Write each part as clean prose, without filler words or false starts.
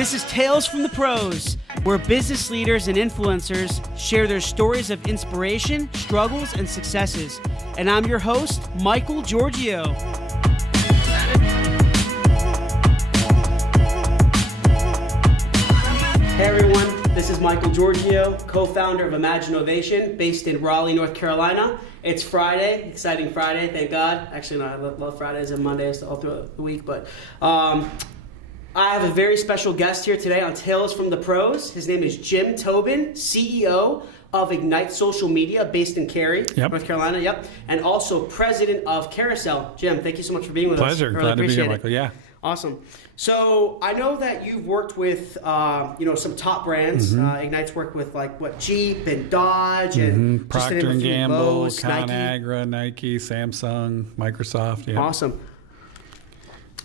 This is Tales from the Pros, where business leaders and influencers share their stories of inspiration, struggles, and successes. And I'm your host, Michael Giorgio. Hey everyone, this is Michael Giorgio, co-founder of Imagine Ovation, based in Raleigh, North Carolina. It's Friday, exciting Friday, thank God. Actually, no, I love Fridays and Mondays all throughout the week, but I have a very special guest here today on Tales from the Pros. His name is Jim Tobin, CEO of Ignite Social Media, based in Cary, North Carolina, and also president of Carousel. Jim, thank you so much for being with us. Pleasure. Glad to be here, Michael. Yeah. Awesome. So I know that you've worked with, some top brands. Ignite's worked with Jeep and Dodge and Procter and Gamble, Lowe's, ConAgra, Nike, Samsung, Microsoft. Yeah. Awesome.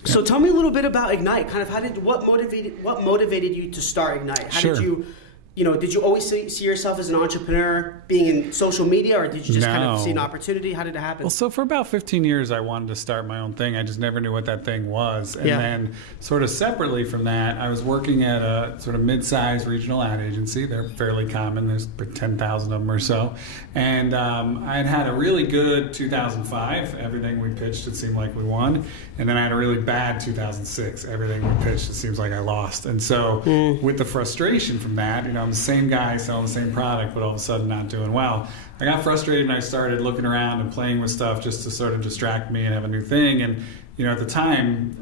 So tell me a little bit about Ignite. What motivated you to start Ignite? Did you always see yourself as an entrepreneur being in social media, or did you just kind of see an opportunity? How did it happen? Well, so for about 15 years, I wanted to start my own thing. I just never knew what that thing was. And then sort of separately from that, I was working at a sort of mid-sized regional ad agency. They're fairly common. There's 10,000 of them or so. And I had a really good 2005. Everything we pitched, it seemed like we won. And then I had a really bad 2006. Everything we pitched, it seems like I lost. And so with the frustration from that, I'm the same guy selling the same product, but all of a sudden not doing well. I got frustrated and I started looking around and playing with stuff just to sort of distract me and have a new thing. And, at the time,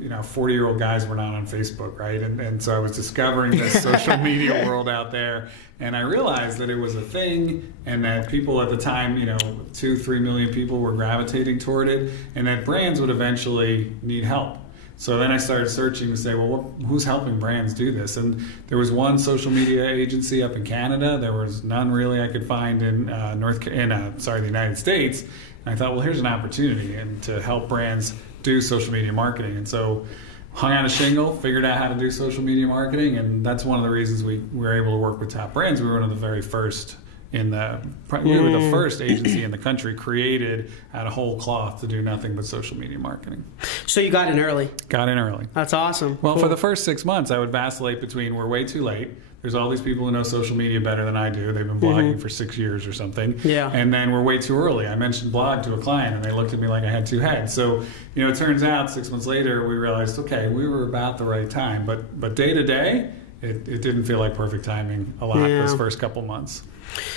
40-year-old guys were not on Facebook, right? And so I was discovering this social media world out there. And I realized that it was a thing and that people at the time, 2-3 million people were gravitating toward it, and that brands would eventually need help. So then I started searching to say, well, who's helping brands do this? And there was one social media agency up in Canada. There was none really I could find in the United States. And I thought, well, here's an opportunity and to help brands do social media marketing. And so hung on a shingle, figured out how to do social media marketing, and that's one of the reasons we were able to work with top brands. We were one of the very first we were the first agency in the country created out of whole cloth to do nothing but social media marketing. So you got in early. Got in early. That's awesome. Well, cool. For the first 6 months, I would vacillate between we're way too late. There's all these people who know social media better than I do. They've been blogging for 6 years or something. Yeah. And then we're way too early. I mentioned blog to a client, and they looked at me like I had two heads. So, it turns out 6 months later, we realized, okay, we were about the right time. But day to day, it didn't feel like perfect timing a lot those first couple months.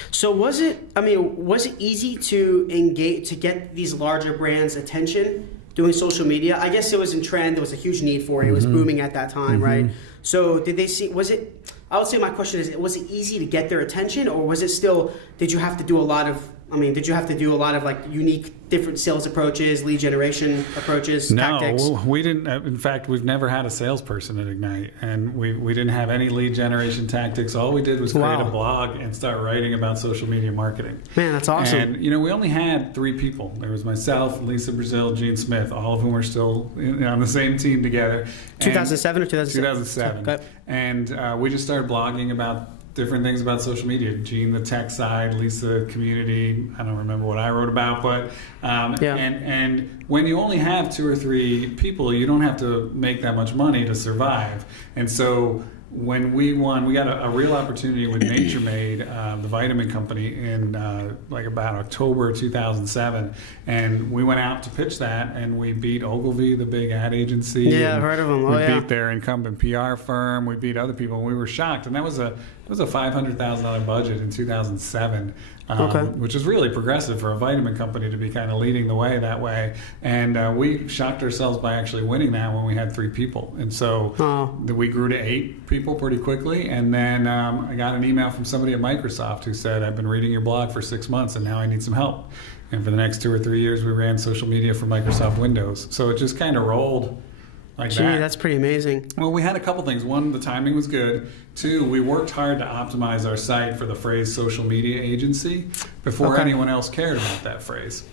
So was it easy to engage, to get these larger brands' attention doing social media? I guess it was in trend. There was a huge need for it. It was booming at that time, right? So did they see, I would say my question is, was it easy to get their attention, or was it still, did you have to do a lot of unique different sales approaches, lead generation approaches, tactics? No, we didn't. In fact, we've never had a salesperson at Ignite, and we didn't have any lead generation tactics. All we did was create a blog and start writing about social media marketing. Man, that's awesome. And, we only had 3 people. There was myself, Lisa Brazil, Gene Smith, all of whom are still on the same team together. 2007 or 2006? 2007. Okay. And we just started blogging about different things about social media. Gene, the tech side, Lisa, community. I don't remember what I wrote about, but and when you only have 2 or 3 people, you don't have to make that much money to survive. And so when we won, we got a real opportunity with Nature Made, the vitamin company, in about October 2007, and we went out to pitch that, and we beat Ogilvy, the big ad agency. Yeah, I've heard of them. We beat their incumbent PR firm. We beat other people, and we were shocked. And that was a $500,000 budget in 2007, which is really progressive for a vitamin company to be kind of leading the way that way. And we shocked ourselves by actually winning that when we had 3 people. And so we grew to 8 people pretty quickly. And then I got an email from somebody at Microsoft who said, I've been reading your blog for 6 months and now I need some help. And for the next 2 or 3 years, we ran social media for Microsoft Windows. So it just kind of rolled like that. That's pretty amazing. Well, we had a couple things. One, the timing was good. 2, we worked hard to optimize our site for the phrase social media agency before anyone else cared about that phrase.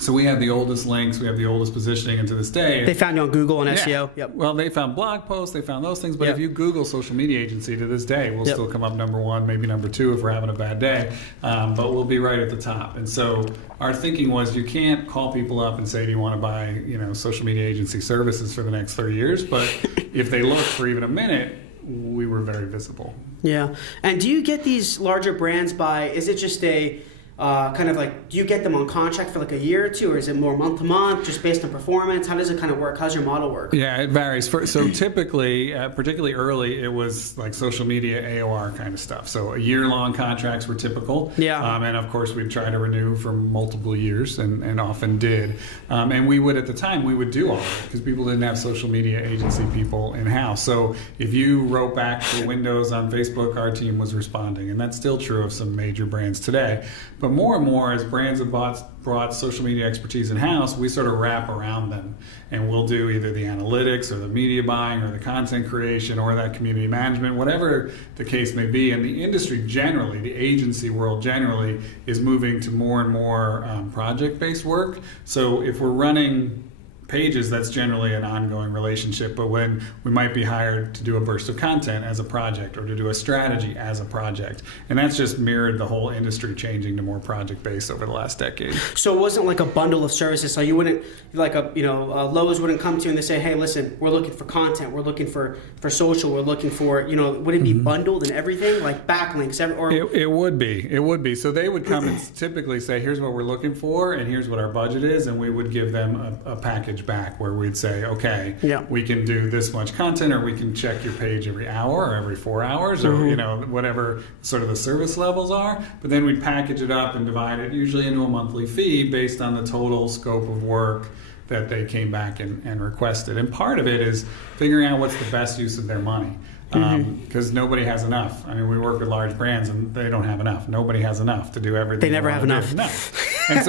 So we have the oldest links, we have the oldest positioning, and to this day... They found you on Google and SEO? Yep. Well, they found blog posts, they found those things, but Yep. if you Google social media agency to this day, we'll Yep. still come up number one, maybe number two if we're having a bad day, but we'll be right at the top. And so our thinking was you can't call people up and say, do you want to buy social media agency services for the next 30 years? But if they look for even a minute, we were very visible. Yeah. And do you get these larger brands is it just a kind of like, do you get them on contract for like a year or two, or is it more month to month, just based on performance? How does it kind of work? How's your model work? Yeah, it varies. So typically, particularly early, it was like social media AOR kind of stuff. So a year-long contracts were typical. Yeah. And of course, we'd try to renew for multiple years, and often did. And we would, at the time, we would do all of it because people didn't have social media agency people in-house. So if you wrote back to Windows on Facebook, our team was responding. And that's still true of some major brands today. But more and more, as brands have brought social media expertise in-house, we sort of wrap around them. And we'll do either the analytics or the media buying or the content creation or that community management, whatever the case may be. And the industry generally, the agency world generally, is moving to more and more project-based work. So if we're running pages, that's generally an ongoing relationship, but when we might be hired to do a burst of content as a project or to do a strategy as a project, and that's just mirrored the whole industry changing to more project-based over the last decade. So it wasn't like a bundle of services, so you wouldn't, like Lowe's wouldn't come to you and they say, hey, listen, we're looking for content, we're looking for social, we're looking for, would it be bundled and everything, like backlinks? It would be. So they would come and typically say, here's what we're looking for, and here's what our budget is, and we would give them a package back where we'd say, okay, we can do this much content, or we can check your page every hour or every 4 hours, or whatever sort of the service levels are. But then we'd package it up and divide it usually into a monthly fee based on the total scope of work that they came back and requested. And part of it is figuring out what's the best use of their money. Because nobody has enough. I mean, we work with large brands and they don't have enough. Nobody has enough to do everything. They never have enough. No. And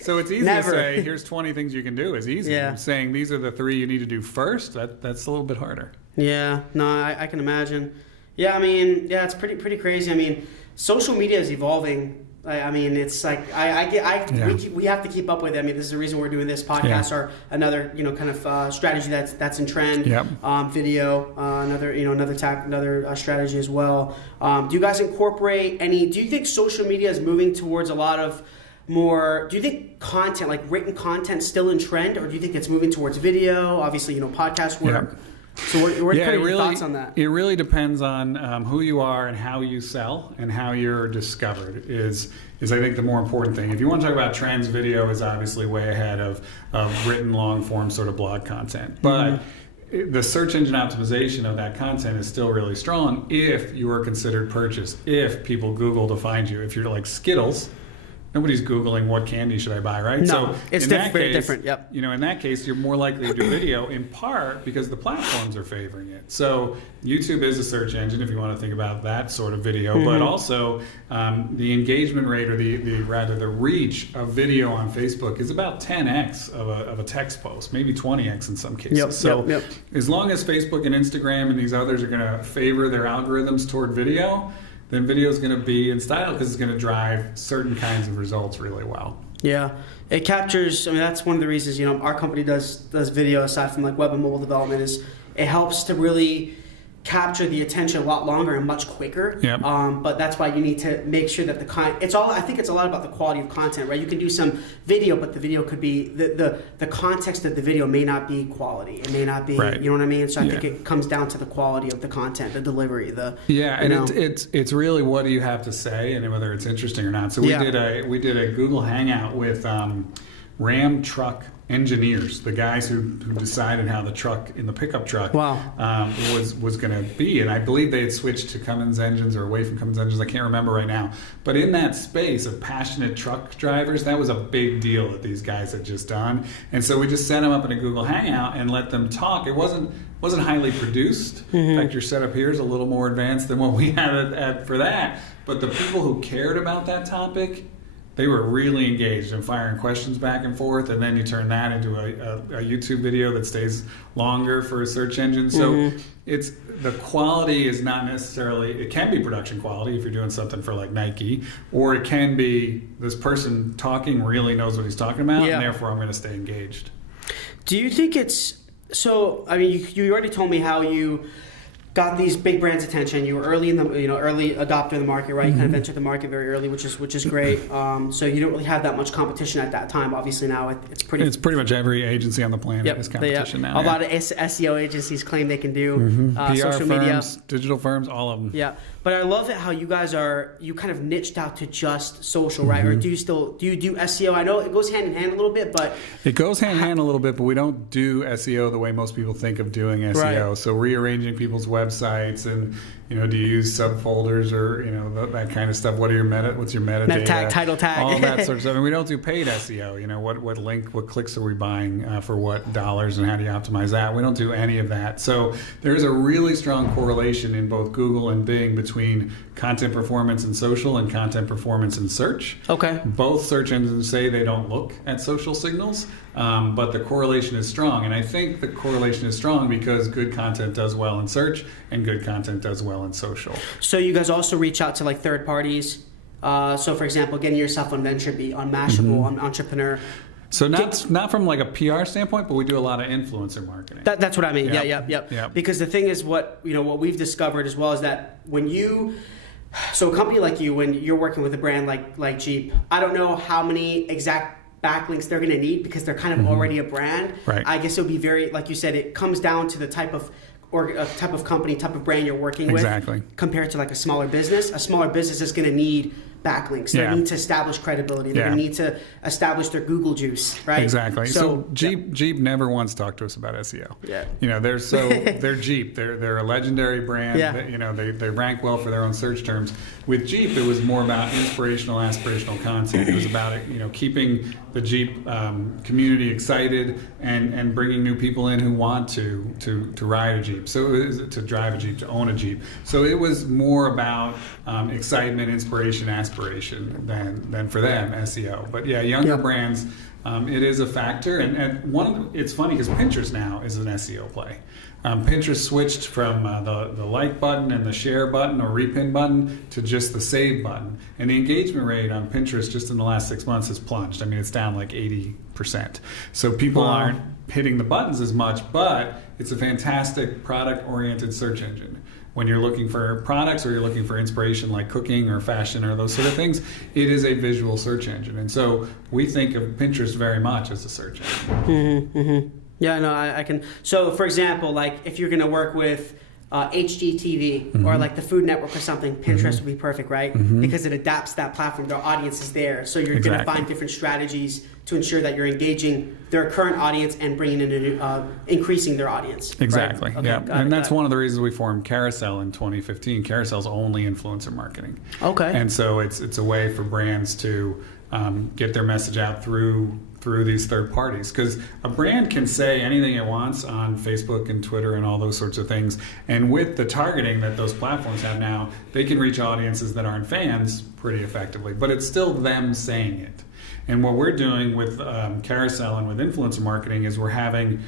so it's easy to say, here's 20 things you can do is easy. Yeah. Saying these are the 3 you need to do first, that's a little bit harder. Yeah, no, I can imagine. Yeah, I mean, it's pretty crazy. I mean, social media is evolving. I mean, it's like we have to keep up with it. I mean, this is the reason we're doing this podcast, or another kind of strategy that's in trend. Yep. Video, another strategy as well. Do you guys incorporate any? Do you think social media is moving towards a lot of more? Do you think content, like written content, still in trend, or do you think it's moving towards video? Obviously, podcast work. Yep. So what are your thoughts on that? It really depends on who you are and how you sell and how you're discovered is I think the more important thing. If you want to talk about trends, video is obviously way ahead of written long form sort of blog content. But the search engine optimization of that content is still really strong if you are considered purchase, if people Google to find you. If you're like Skittles, nobody's Googling what candy should I buy, right? No, so it's very different. Yep. In that case, you're more likely to do video in part because the platforms are favoring it. So YouTube is a search engine if you want to think about that sort of video, but also the engagement rate or the reach of video on Facebook is about 10x of a text post, maybe 20x in some cases. Yep. As long as Facebook and Instagram and these others are going to favor their algorithms toward video, then video is going to be in style because it's going to drive certain kinds of results really well. Yeah, it captures. I mean, that's one of the reasons our company does video aside from like web and mobile development is it helps to really capture the attention a lot longer and much quicker. Yep. But that's why you need to make sure that I think it's a lot about the quality of content, right? You can do some video, but the video could be the context of the video may not be quality. It may not be, right. You know what I mean? So I think it comes down to the quality of the content, the delivery, it's really what do you have to say and whether it's interesting or not. So we did a Google Hangout with Ram truck engineers, the guys who decided how the truck in the pickup truck was going to be. And I believe they had switched to Cummins engines or away from Cummins engines. I can't remember right now. But in that space of passionate truck drivers, that was a big deal that these guys had just done. And so we just set them up in a Google Hangout and let them talk. It wasn't highly produced. In fact, your setup here is a little more advanced than what we had for that. But the people who cared about that topic they were really engaged and firing questions back and forth, and then you turn that into a YouTube video that stays longer for a search engine. So it's the quality is not necessarily, it can be production quality if you're doing something for like Nike, or it can be this person talking really knows what he's talking about, and therefore I'm going to stay engaged. Do you think it's, so, I mean, you already told me how you got these big brands' attention. You were early in the, early adopter of the market, right? You kind of entered the market very early, which is great. So you don't really have that much competition at that time. Obviously now it's pretty much every agency on the planet is competition now. A lot of SEO agencies claim they can do PR social firms, media, digital firms, all of them. Yeah, but I love it how you guys you kind of niched out to just social, right? Or do you do SEO? I know it goes hand in hand a little bit, but it goes hand in hand a little bit, but we don't do SEO the way most people think of doing SEO. Right. So rearranging people's websites and do you use subfolders or that kind of stuff? What's your metadata? Meta tag, title tag, all that sort of stuff. And we don't do paid SEO. What clicks are we buying for what dollars, and how do you optimize that? We don't do any of that. So there's a really strong correlation in both Google and Bing between content performance in social and content performance in search. Okay. Both search engines say they don't look at social signals, but the correlation is strong. And I think the correlation is strong because good content does well in search and good content does well in social. So you guys also reach out to like third parties. So for example, getting yourself on VentureBeat, on Mashable, on Entrepreneur. So not from like a PR standpoint, but we do a lot of influencer marketing. That's what I mean. Yep. Yep. Because the thing is, what we've discovered as well is that so a company like you, when you're working with a brand like Jeep, I don't know how many exact backlinks they're going to need because they're kind of already a brand. Right. I guess it would be very, like you said, it comes down to the type of company, type of brand you're working with. Exactly. Compared to like a smaller business. A smaller business is going to need backlinks. They need to establish credibility. They're going to need to establish their Google juice, right? Exactly. So Jeep never once talked to us about SEO. Yeah. They're Jeep. They're a legendary brand. Yeah. They rank well for their own search terms. With Jeep, it was more about inspirational, aspirational content. It was about keeping the Jeep community excited and bringing new people in who want to ride a Jeep. So it was to drive a Jeep, to own a Jeep. So it was more about excitement, inspiration, aspiration than for them SEO. But younger brands, it is a factor. And it's funny because Pinterest now is an SEO play. Pinterest switched from the like button and the share button or repin button to just the save button. And the engagement rate on Pinterest just in the last 6 months has plunged. I mean, it's down like 80%. So people aren't hitting the buttons as much, but it's a fantastic product-oriented search engine. When you're looking for products or you're looking for inspiration like cooking or fashion or those sort of things, it is a visual search engine. And so we think of Pinterest very much as a search engine. Yeah, no, I can. So, for example, like if you're going to work with HGTV or like the Food Network or something, Pinterest would be perfect, right? Because it adapts that platform. Their audience is there. So you're going to find different strategies to ensure that you're engaging their current audience and bringing in increasing their audience. Exactly. Right? Okay, yeah. And that's one of the reasons we formed Carousel in 2015. Carousel's only influencer marketing. Okay. And so it's a way for brands to get their message out through these third parties, because a brand can say anything it wants on Facebook and Twitter and all those sorts of things, and with the targeting that those platforms have now, they can reach audiences that aren't fans pretty effectively, but it's still them saying it. And what we're doing with Carousel and with influencer marketing is we're having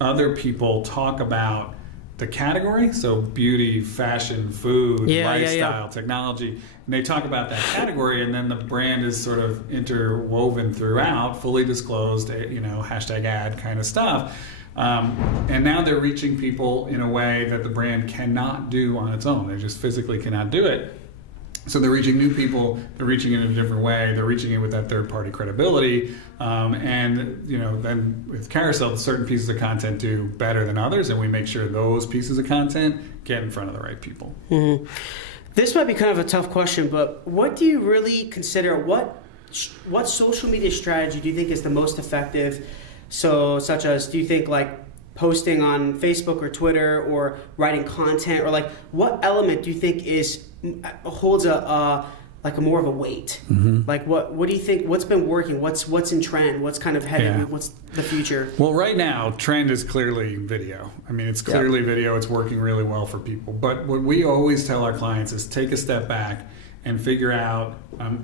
other people talk about the category, so beauty, fashion, food, lifestyle, technology, and they talk about that category, and then the brand is sort of interwoven throughout, fully disclosed, hashtag ad kind of stuff. And now they're reaching people in a way that the brand cannot do on its own. They just physically cannot do it. So they're reaching new people, they're reaching it in a different way, they're reaching it with that third-party credibility, and then with Carousel, certain pieces of content do better than others, and we make sure those pieces of content get in front of the right people. Mm-hmm. This might be kind of a tough question, but what do you really consider, what social media strategy do you think is the most effective? So such as, do you think like posting on Facebook or Twitter or writing content, or like what element do you think holds a more of a weight? Like what do you think, what's been working, what's in trend, what's kind of heading, what's the future? Well, right now trend is clearly video. I mean, it's clearly video. It's working really well for people, but what we always tell our clients is take a step back and figure out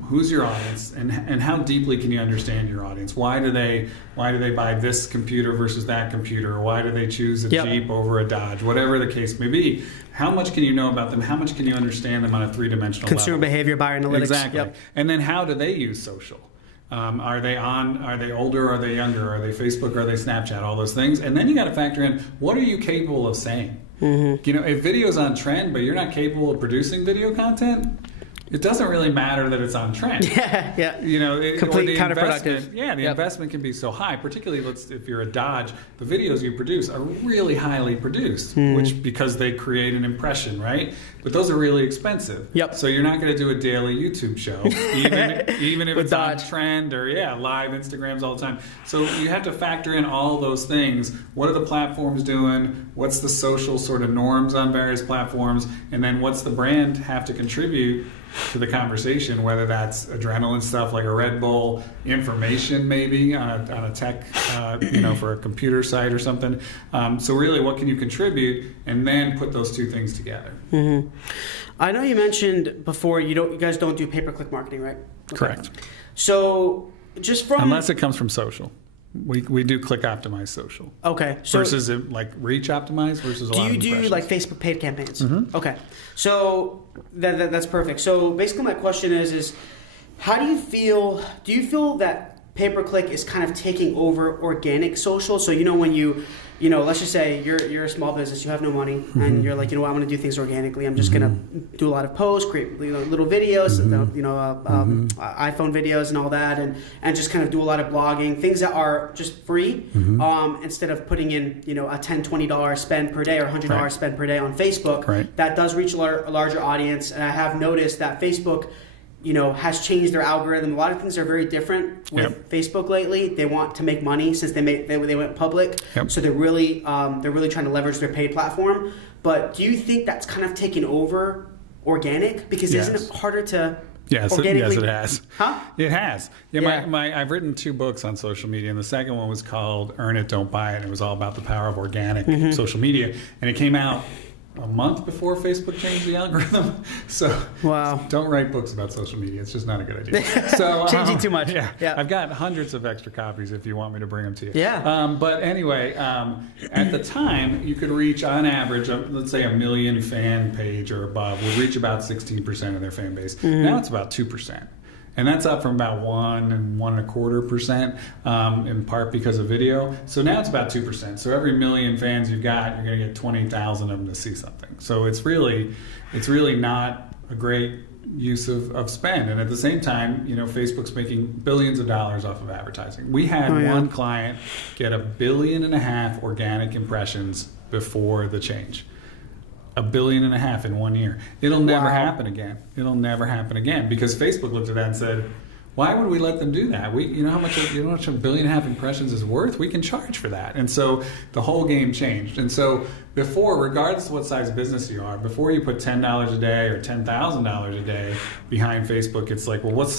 who's your audience and how deeply can you understand your audience. Why do they buy this computer versus that computer? Or why do they choose a Jeep over a Dodge? Whatever the case may be. How much can you know about them? How much can you understand them on a three-dimensional level? Consumer behavior, buyer analytics. Exactly. And then how do they use social? Are they older? Are they younger? Are they Facebook? Are they Snapchat? All those things. And then you got to factor in, what are you capable of saying? You know, if video's on trend, but you're not capable of producing video content, it doesn't really matter that it's on trend. Yeah. You know, Complete counterproductive. The investment can be so high, particularly if you're a Dodge, the videos you produce are really highly produced, which because they create an impression, right? But those are really expensive. So you're not going to do a daily YouTube show, even if it's Dodge on trend or live Instagrams all the time. So you have to factor in all those things. What are the platforms doing? What's the social sort of norms on various platforms? And then what's the brand have to contribute to the conversation, whether that's adrenaline stuff like a Red Bull, information maybe on a tech, for a computer site or something. So really, what can you contribute, and then put those two things together. I know you mentioned before you guys don't do pay-per-click marketing, right? Okay. Correct. So just from unless it comes from social. We do click optimized social. Okay. So versus like reach optimized versus a lot of impressions. Do you do like Facebook paid campaigns? Okay. So that's perfect. So basically my question is how do you feel that pay-per-click is kind of taking over organic social? So when let's just say you're a small business, you have no money, and you're like, I want to do things organically. I'm just gonna do a lot of posts, create little videos, iPhone videos and all that, and just kind of do a lot of blogging, things that are just free, instead of putting in a $10, $20 spend per day or $100 spend per day on Facebook. Right. That does reach a larger audience, and I have noticed that Facebook has changed their algorithm. A lot of things are very different with Facebook lately. They want to make money since they went public. So they're really trying to leverage their paid platform. But do you think that's kind of taken over organic? Because isn't it harder to organically? Yes, it has. Huh? It has. I've written 2 books on social media, and the second one was called Earn It, Don't Buy It. And it was all about the power of organic social media. And it came out a month before Facebook changed the algorithm. So don't write books about social media. It's just not a good idea. So changing too much. I've got hundreds of extra copies if you want me to bring them to you. Yeah. But anyway, at the time, you could reach, on average, let's say 1 million fan page or above would reach about 16% of their fan base. Now it's about 2%. And that's up from about 1 and 1.25%, in part because of video. So now it's about 2%. So every 1 million fans you've got, you're going to get 20,000 of them to see something. So it's really not a great use of spend. And at the same time, Facebook's making billions of dollars off of advertising. We had one client get 1.5 billion organic impressions before the change. 1.5 billion in 1 year. It'll never happen again. It'll never happen again because Facebook looked at that and said, why would we let them do that? You know how much 1.5 billion impressions is worth? We can charge for that. And so the whole game changed. And so before, regardless of what size business you are, before you put $10 a day or $10,000 a day behind Facebook, it's like, well, is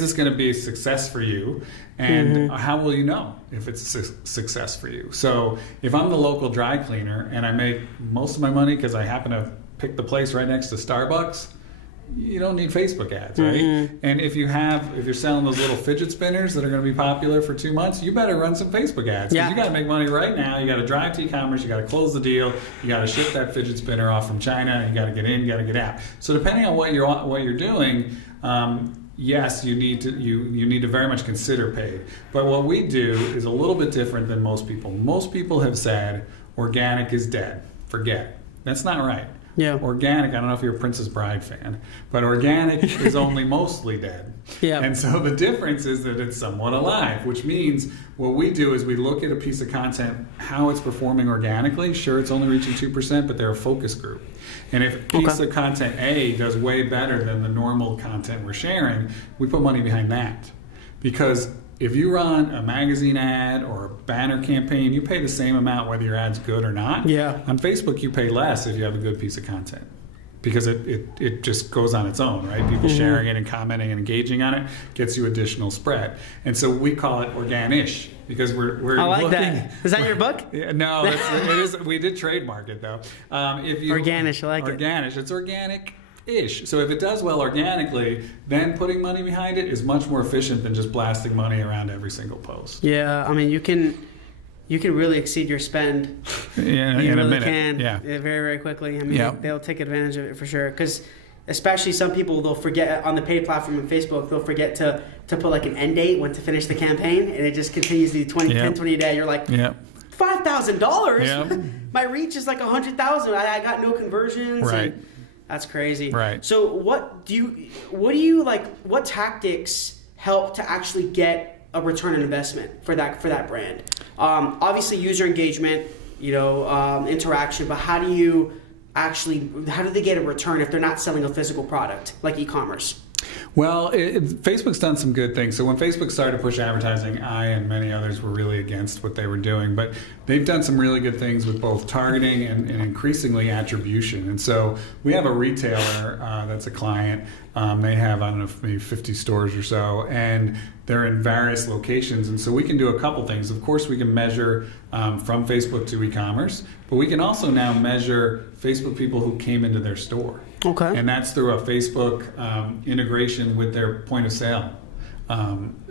this going to be a success for you? And how will you know if it's a success for you? So if I'm the local dry cleaner and I make most of my money because I happen to pick the place right next to Starbucks, you don't need Facebook ads, right? And if you're selling those little fidget spinners that are going to be popular for 2 months, you better run some Facebook ads because you got to make money right now. You got to drive to e-commerce. You got to close the deal. You got to ship that fidget spinner off from China. You got to get in. You got to get out. So depending on what you're doing. Yes, you need to very much consider paid. But what we do is a little bit different than most people. Most people have said organic is dead. Forget. That's not right. Yeah. Organic, I don't know if you're a Princess Bride fan, but organic is only mostly dead. Yeah. And so the difference is that it's somewhat alive, which means what we do is we look at a piece of content, how it's performing organically. Sure, it's only reaching 2%, but they're a focus group. And if a piece of content A does way better than the normal content we're sharing, we put money behind that. Because if you run a magazine ad or a banner campaign, you pay the same amount whether your ad's good or not. Yeah. On Facebook, you pay less if you have a good piece of content because it just goes on its own, right? People sharing it and commenting and engaging on it gets you additional spread. And so we call it organish because we're I like looking, that. Is that your book? No, it is. We did trademark it though. Organish, I like it. Organish. It's organic ish. So if it does well organically, then putting money behind it is much more efficient than just blasting money around every single post. Yeah, I mean, you can really exceed your spend. Yeah, you in really a minute. can. Yeah. Very, very quickly. I mean, they'll take advantage of it for sure. Because especially some people, they'll forget on the paid platform on Facebook, they'll forget to put like an end date when to finish the campaign, and it just continues to 10, 20 a day. You're like, $5,000? Yep. My reach is like 100,000. I got no conversions. Right. And that's crazy. Right. So what tactics help to actually get a return on investment for that brand? Obviously user engagement, interaction, but how do they get a return if they're not selling a physical product like e-commerce? Well, Facebook's done some good things. So when Facebook started to push advertising, I and many others were really against what they were doing. But they've done some really good things with both targeting and increasingly attribution. And so we have a retailer that's a client. They have, I don't know, maybe 50 stores or so, and they're in various locations. And so we can do a couple things. Of course, we can measure from Facebook to e-commerce, but we can also now measure Facebook people who came into their store. Okay. And that's through a Facebook integration with their point of sale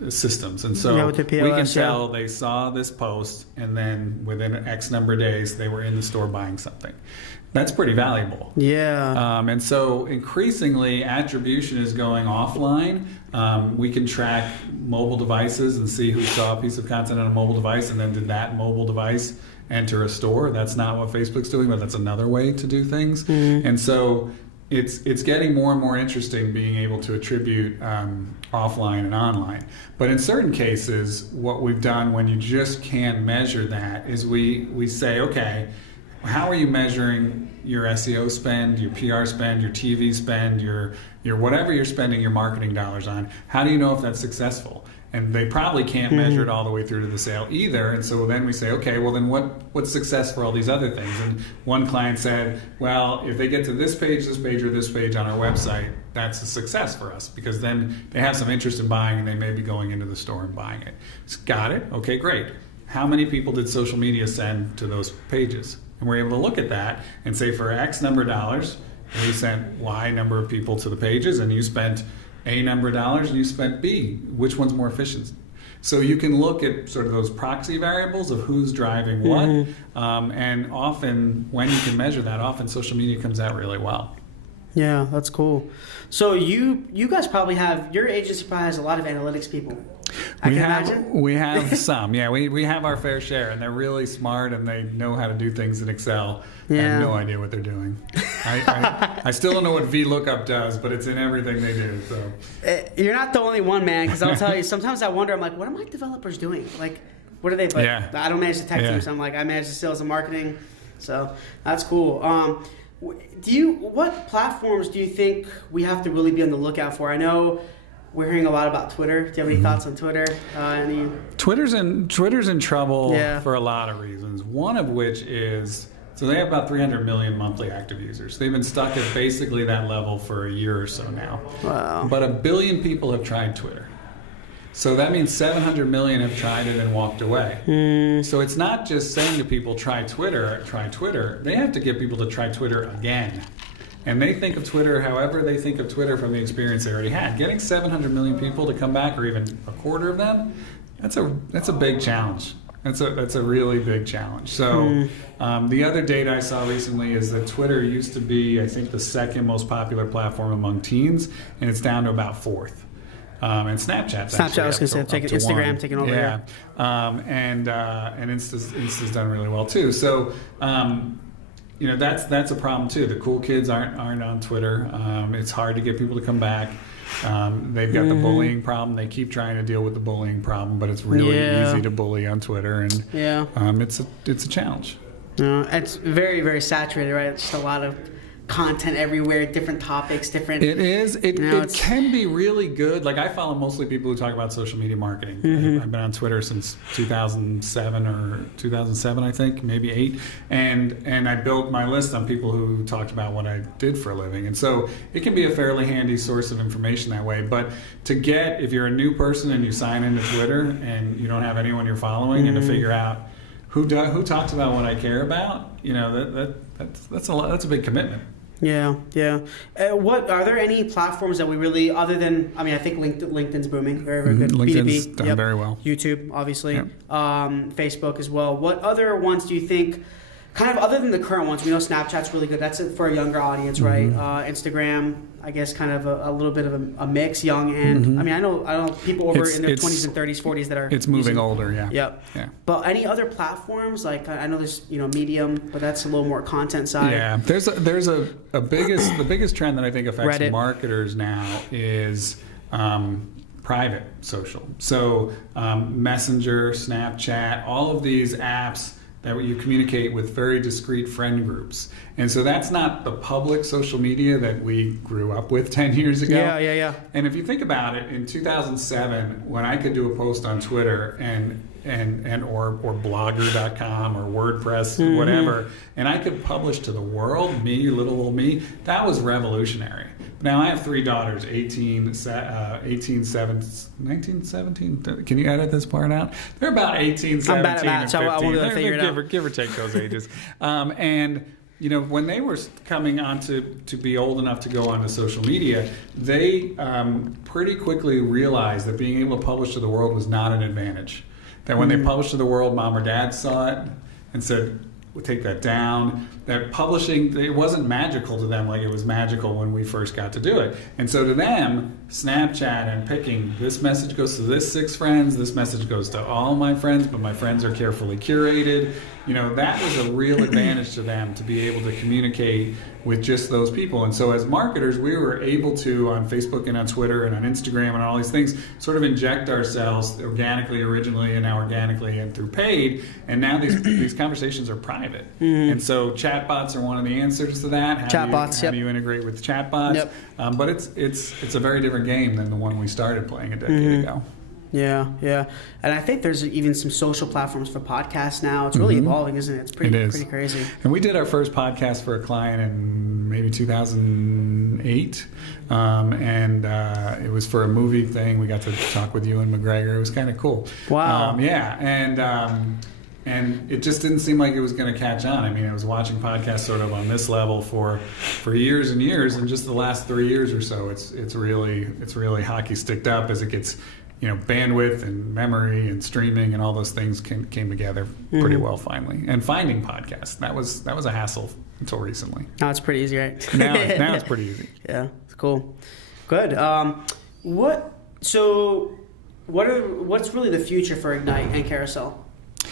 systems. And so with the POS, we can tell they saw this post and then within X number of days they were in the store buying something. That's pretty valuable. Yeah. And so increasingly attribution is going offline. We can track mobile devices and see who saw a piece of content on a mobile device and then did that mobile device enter a store. That's not what Facebook's doing, but that's another way to do things. Mm-hmm. And so it's getting more and more interesting being able to attribute offline and online. But in certain cases, what we've done when you just can't measure that is we say, okay, how are you measuring your SEO spend, your PR spend, your TV spend, your whatever you're spending your marketing dollars on? How do you know if that's successful? And they probably can't measure it all the way through to the sale either. And so then we say, okay, well then what's success for all these other things? And one client said, well, if they get to this page, or this page on our website, that's a success for us because then they have some interest in buying and they may be going into the store and buying it. Got it? Okay, great. How many people did social media send to those pages? And we're able to look at that and say for X number of dollars, we sent Y number of people to the pages and you spent A number of dollars and you spent B. Which one's more efficient? So you can look at sort of those proxy variables of who's driving what. And often when you can measure that, often social media comes out really well. Yeah, that's cool. So you guys probably your agency probably has a lot of analytics people. We have some. Yeah, we have our fair share, and they're really smart, and they know how to do things in Excel. Yeah. I have no idea what they're doing. I still don't know what VLOOKUP does, but it's in everything they do. So you're not the only one, man, because I'll tell you, sometimes I wonder, I'm like, what are my developers doing? Like, what are they, like, I don't manage the tech team, so I'm like, I manage the sales and marketing. So that's cool. What platforms do you think we have to really be on the lookout for? I know we're hearing a lot about Twitter. Do you have any thoughts on Twitter? Twitter's in trouble for a lot of reasons. One of which is, so they have about 300 million monthly active users. They've been stuck at basically that level for a year or so now. Wow. But 1 billion people have tried Twitter. So that means 700 million have tried it and walked away. So it's not just saying to people, try Twitter. They have to get people to try Twitter again. And they think of Twitter however they think of Twitter from the experience they already had. Getting 700 million people to come back, or even a quarter of them, that's a big challenge. That's a really big challenge. So the other data I saw recently is that Twitter used to be, I think, the second most popular platform among teens, and it's down to about fourth. And Snapchat, I was going to say, Instagram taking over. Yeah, and Insta's done really well too. So that's a problem too. The cool kids aren't on Twitter. It's hard to get people to come back. They've got the bullying problem. They keep trying to deal with the bullying problem, but it's really easy to bully on Twitter, and it's a challenge. It's very, very saturated, right? It's just a lot of content everywhere, different topics, different. It is. It can be really good. Like, I follow mostly people who talk about social media marketing. I've been on Twitter since 2007, I think, maybe 8, and I built my list on people who talked about what I did for a living. And so it can be a fairly handy source of information that way. But if you're a new person and you sign into Twitter and you don't have anyone you're following, and to figure out who talks about what I care about, that's a big commitment. Yeah. What are there any platforms that we really, other than, I mean, I think LinkedIn's booming, very, very good. LinkedIn's B2B, done very well. YouTube, obviously, Yep. Facebook as well. What other ones do you think, kind of other than the current ones? We know Snapchat's really good. That's for a younger audience, right? Instagram, I guess, kind of a little bit of a mix, young and I mean, I know people over in their 20s and 30s, 40s that are. It's moving older, yeah. Yep. Yeah. But any other platforms? Like I know there's Medium, but that's a little more content side. Yeah. There's the biggest trend that I think affects Reddit. marketers now is private social. So Messenger, Snapchat, all of these apps that you communicate with very discrete friend groups. And so that's not the public social media that we grew up with 10 years ago. Yeah. And if you think about it, in 2007, when I could do a post on Twitter or blogger.com or WordPress, whatever, and I could publish to the world, me, little old me, that was revolutionary. Now I have 3 daughters, 18, 17. Can you edit this part out? They're about 18, 17, I'm bad at math, and so 15. I won't be able to figure it out. Give or take those ages. And when they were coming on to be old enough to go onto social media, they pretty quickly realized that being able to publish to the world was not an advantage. That when they published to the world, mom or dad saw it and said, we'll take that down. That publishing, it wasn't magical to them like it was magical when we first got to do it. And so to them, Snapchat and picking, this message goes to this 6 friends, this message goes to all my friends, but my friends are carefully curated. That was a real advantage to them to be able to communicate with just those people. And so as marketers, we were able to, on Facebook and on Twitter and on Instagram and all these things, sort of inject ourselves organically originally and now organically and through paid. And now these conversations are private. And so chatbots are one of the answers to that. How do you integrate with chatbots? Yep. But it's a very different game than the one we started playing a decade ago. Yeah. And I think there's even some social platforms for podcasts now. It's really evolving, isn't it? It's pretty crazy. And we did our first podcast for a client in maybe 2008. And it was for a movie thing. We got to talk with Ewan McGregor. It was kind of cool. Wow. And it just didn't seem like it was going to catch on. I mean, I was watching podcasts sort of on this level for years and years, and just the last 3 years or so, it's really hockey sticked up as it gets, bandwidth and memory and streaming and all those things came together pretty well finally. And finding podcasts, that was a hassle until recently. Now it's pretty easy, right? Now it's pretty easy. Yeah, it's cool. Good. What's really the future for Ignite and Carousel?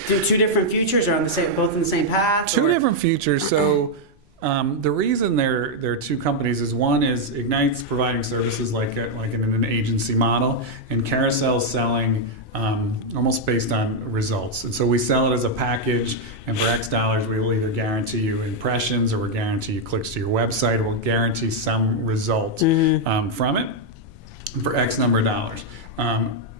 Two different futures, or both in the same path? Two different futures. So the reason they're 2 companies is, one is Ignite's providing services like in an agency model, and Carousel's selling almost based on results. And so we sell it as a package, and for X dollars we will either guarantee you impressions, or we'll guarantee you clicks to your website, or we'll guarantee some result from it for X number of dollars.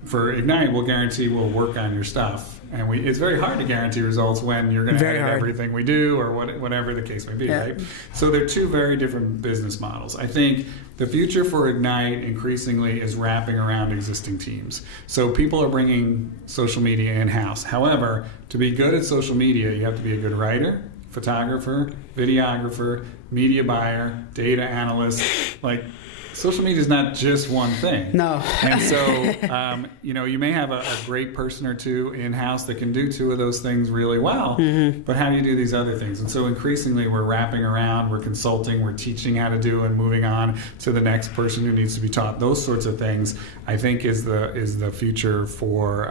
For Ignite, we'll guarantee we'll work on your stuff. And it's very hard to guarantee results when you're going to edit everything we do, or whatever the case may be, right? So they're 2 very different business models. I think the future for Ignite increasingly is wrapping around existing teams. So people are bringing social media in-house. However, to be good at social media, you have to be a good writer, photographer, videographer, media buyer, data analyst. Social media is not just one thing. No. And so, you may have a great person or 2 in-house that can do 2 of those things really well, but how do you do these other things? And so increasingly we're wrapping around, we're consulting, we're teaching how to do and moving on to the next person who needs to be taught. Those sorts of things, I think, is the future for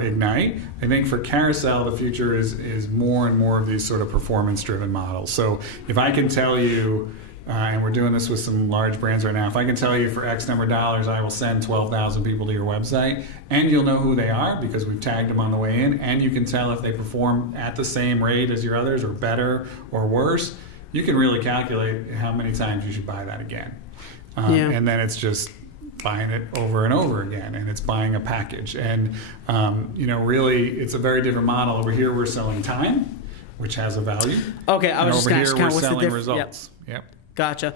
Ignite. I think for Carousel, the future is more and more of these sort of performance-driven models. So if I can tell you, and we're doing this with some large brands right now, if I can tell you for X number of dollars I will send 12,000 people to your website, and you'll know who they are because we've tagged them on the way in, and you can tell if they perform at the same rate as your others, or better, or worse, you can really calculate how many times you should buy that again. And then it's just buying it over and over again, and it's buying a package. And really it's a very different model. Over here we're selling time, which has a value. Okay, I was just going to ask, over here we're what's the selling difference? results. Yep. Gotcha.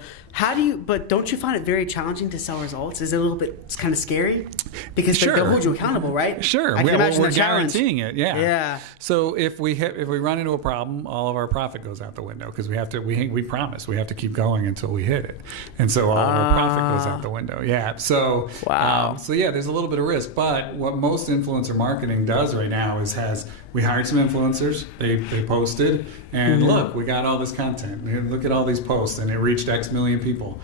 But don't you find it very challenging to sell results? Is it a little bit, it's kind of scary? Because Sure. they'll hold you accountable, right? Sure. I can imagine we're the challenge. guaranteeing it. Yeah. Yeah. So if we run into a problem, all of our profit goes out the window because we promise we have to keep going until we hit it, and so all of our profit goes out the window. Yeah. So wow. So yeah, there's a little bit of risk, but what most influencer marketing does right now is we hired some influencers. They posted, and look, we got all this content. And look at all these posts, and it reached X million people.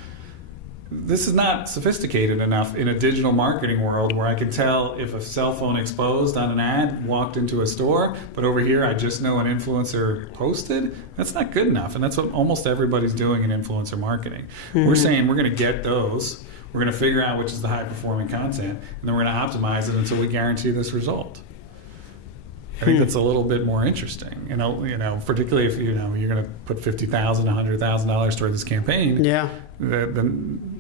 This is not sophisticated enough in a digital marketing world where I can tell if a cell phone exposed on an ad walked into a store, but over here I just know an influencer posted. That's not good enough, and that's what almost everybody's doing in influencer marketing. We're saying we're going to get those. We're going to figure out which is the high-performing content, and then we're going to optimize it until we guarantee this result. I think that's a little bit more interesting, particularly if you're going to put $50,000, $100,000 toward this campaign. Yeah.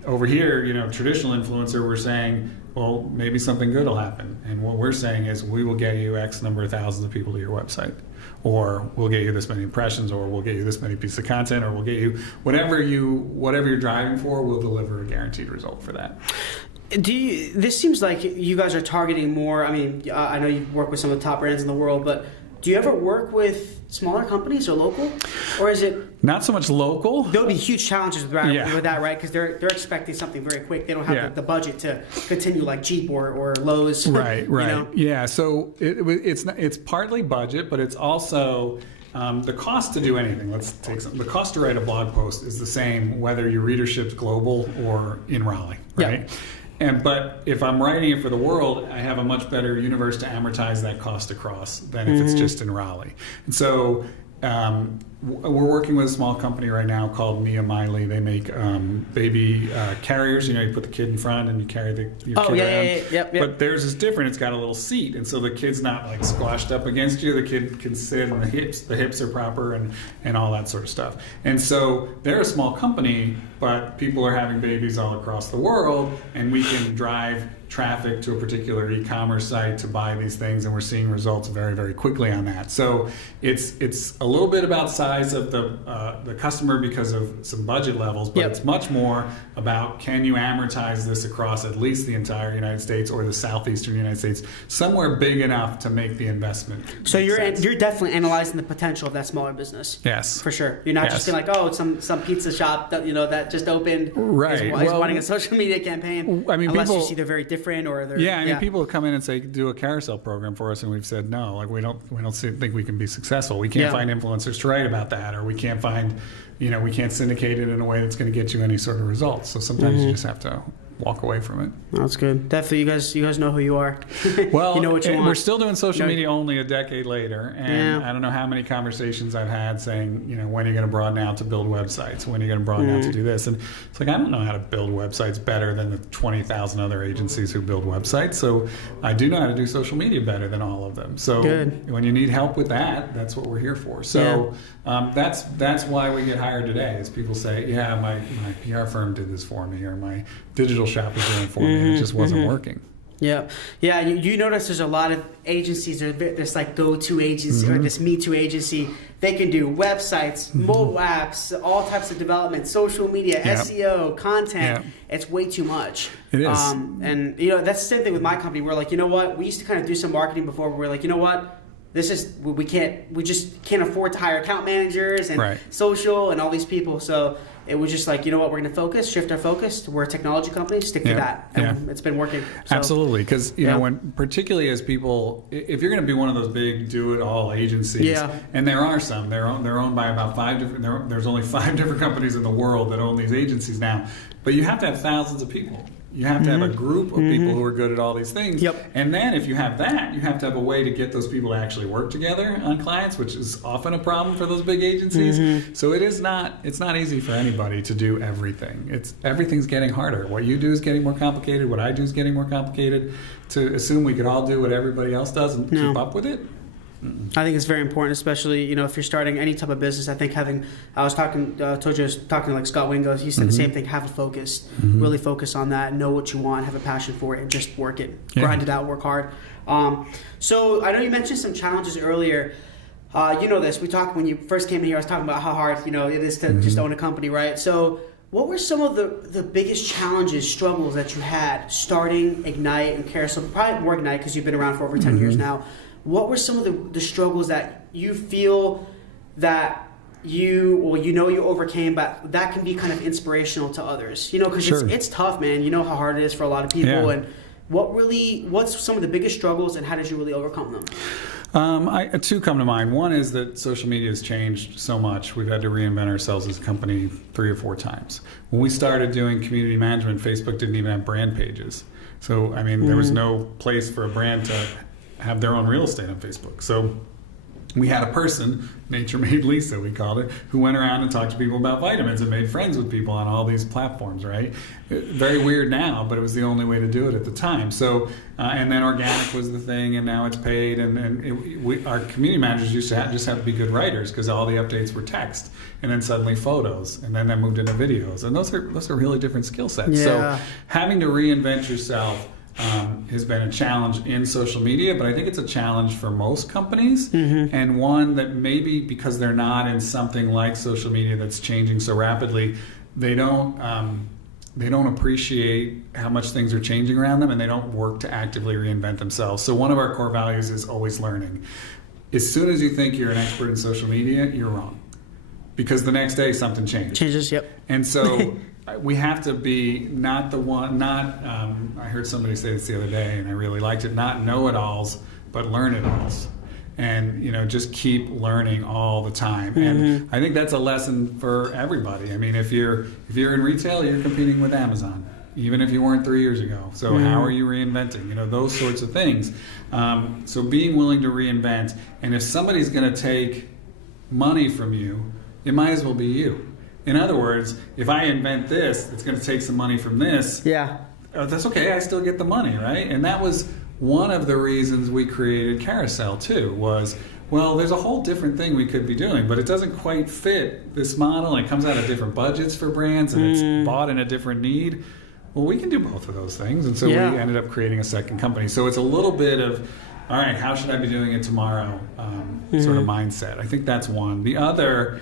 Over here, traditional influencer, we're saying, well, maybe something good will happen, and what we're saying is we will get you X number of thousands of people to your website, or we'll get you this many impressions, or we'll get you this many pieces of content, or we'll get you whatever you're driving for. We'll deliver a guaranteed result for that. This seems like you guys are targeting more. I mean, I know you work with some of the top brands in the world, but do you ever work with smaller companies or local, or is it not so much local? There'll be huge challenges with that, right? Because they're expecting something very quick. They don't have the budget to continue like Jeep or Lowe's. Right. Yeah. So it's partly budget, but it's also the cost to do anything. Let's take the cost to write a blog post is the same whether your readership's global or in Raleigh, right? Yeah. But if I'm writing it for the world, I have a much better universe to amortize that cost across than if it's just in Raleigh. And so we're working with a small company right now called Mia Miley. They make baby carriers. You put the kid in front and you carry your kid around. Yep. But theirs is different. It's got a little seat, and so the kid's not like squashed up against you. The kid can sit, and the hips are proper, and all that sort of stuff. And so they're a small company, but people are having babies all across the world, and we can drive traffic to a particular e-commerce site to buy these things, and we're seeing results very, very quickly on that. So it's a little bit about size of the customer because of some budget levels, but it's much more about can you amortize this across at least the entire United States or the southeastern United States, somewhere big enough to make the investment. So you're definitely analyzing the potential of that smaller business. Yes, for sure. You're not just being like, oh, it's some pizza shop that just opened. Right, is running a social media campaign. I mean, unless you see they're very different or they're people come in and say do a carousel program for us, and we've said no, like we don't think we can be successful. We can't find influencers to write about that, or we can't find we can't syndicate it in a way that's going to get you any sort of results. So sometimes you just have to walk away from it. That's good. Definitely, you guys know who you are. Well, you know what you want. We're still doing social media only a decade later, and I don't know how many conversations I've had saying, when are you going to broaden out to build websites? When are you going to broaden out to do this? And it's like, I don't know how to build websites better than the 20,000 other agencies who build websites. So I do know how to do social media better than all of them. So when you need help with that, that's what we're here for. So that's why we get hired today. Is people say, my PR firm did this for me, or my digital shop is doing it for me, and it just wasn't working. Yeah. You notice there's a lot of agencies. There's like go-to agency or this Me Too agency. They can do websites, mobile apps, all types of development, social media, SEO, content. It's way too much. It is. And that's the same thing with my company. We're like, we used to kind of do some marketing before. But we're like, we just can't afford to hire account managers and social and all these people. So it was just like, we're going to shift our focus. We're a technology company, stick to that. And it's been working. So, absolutely. Because, when particularly as people, if you're going to be one of those big do-it-all agencies, and there are some, they're owned by about 5 different, there's only 5 different companies in the world that own these agencies now. But you have to have thousands of people. You have to have a group of people who are good at all these things. And then if you have that, you have to have a way to get those people to actually work together on clients, which is often a problem for those big agencies. So it's not easy for anybody to do everything. Everything's getting harder. What you do is getting more complicated. What I do is getting more complicated. To assume we could all do what everybody else does and keep up with it. I think it's very important, especially if you're starting any type of business. I think told you I was talking to like Scott Wingo. He said the same thing. Have a focus, really focus on that. Know what you want, have a passion for it, and just work it, grind it out, work hard. So I know you mentioned some challenges earlier. You know this. We talked when you first came here. I was talking about how hard it is to just own a company, right? So, what were some of the biggest challenges, struggles that you had starting Ignite and Carousel? Probably more Ignite because you've been around for over 10 years now. What were some of the struggles that you feel that you overcame, but that can be kind of inspirational to others? Because it's tough, man. You know how hard it is for a lot of people, and what's some of the biggest struggles, and how did you really overcome them? Two come to mind. One is that social media has changed so much. We've had to reinvent ourselves as a company 3 or 4 times. When we started doing community management, Facebook didn't even have brand pages. So, there was no place for a brand to have their own real estate on Facebook. So we had a person, Nature Made Lisa, we called her, who went around and talked to people about vitamins and made friends with people on all these platforms, right? Very weird now, but it was the only way to do it at the time. So, and then organic was the thing, and now it's paid. And our community managers used to just have to be good writers because all the updates were text, and then suddenly photos, and then that moved into videos. And those are really different skill sets. Yeah. So having to reinvent yourself has been a challenge in social media, but I think it's a challenge for most companies, and one that maybe because they're not in something like social media that's changing so rapidly, they don't appreciate how much things are changing around them, and they don't work to actively reinvent themselves. So one of our core values is always learning. As soon as you think you're an expert in social media, you're wrong, because the next day something changes. Yep. And so we have to be not the one, I heard somebody say this the other day, and I really liked it, not know-it-alls, but learn-it-alls. And, just keep learning all the time. And I think that's a lesson for everybody. If you're in retail, you're competing with Amazon, even if you weren't 3 years ago. So how are you reinventing? Those sorts of things. So being willing to reinvent. And if somebody's going to take money from you, it might as well be you. In other words, if I invent this, it's going to take some money from this. Yeah. That's okay. I still get the money, right? And that was one of the reasons we created Carousel, too, was, well, there's a whole different thing we could be doing, but it doesn't quite fit this model, and it comes out of different budgets for brands, and it's bought in a different need. Well, we can do both of those things. And so we ended up creating a second company. So it's a little bit of, all right, how should I be doing it tomorrow sort of mindset. I think that's one. The other...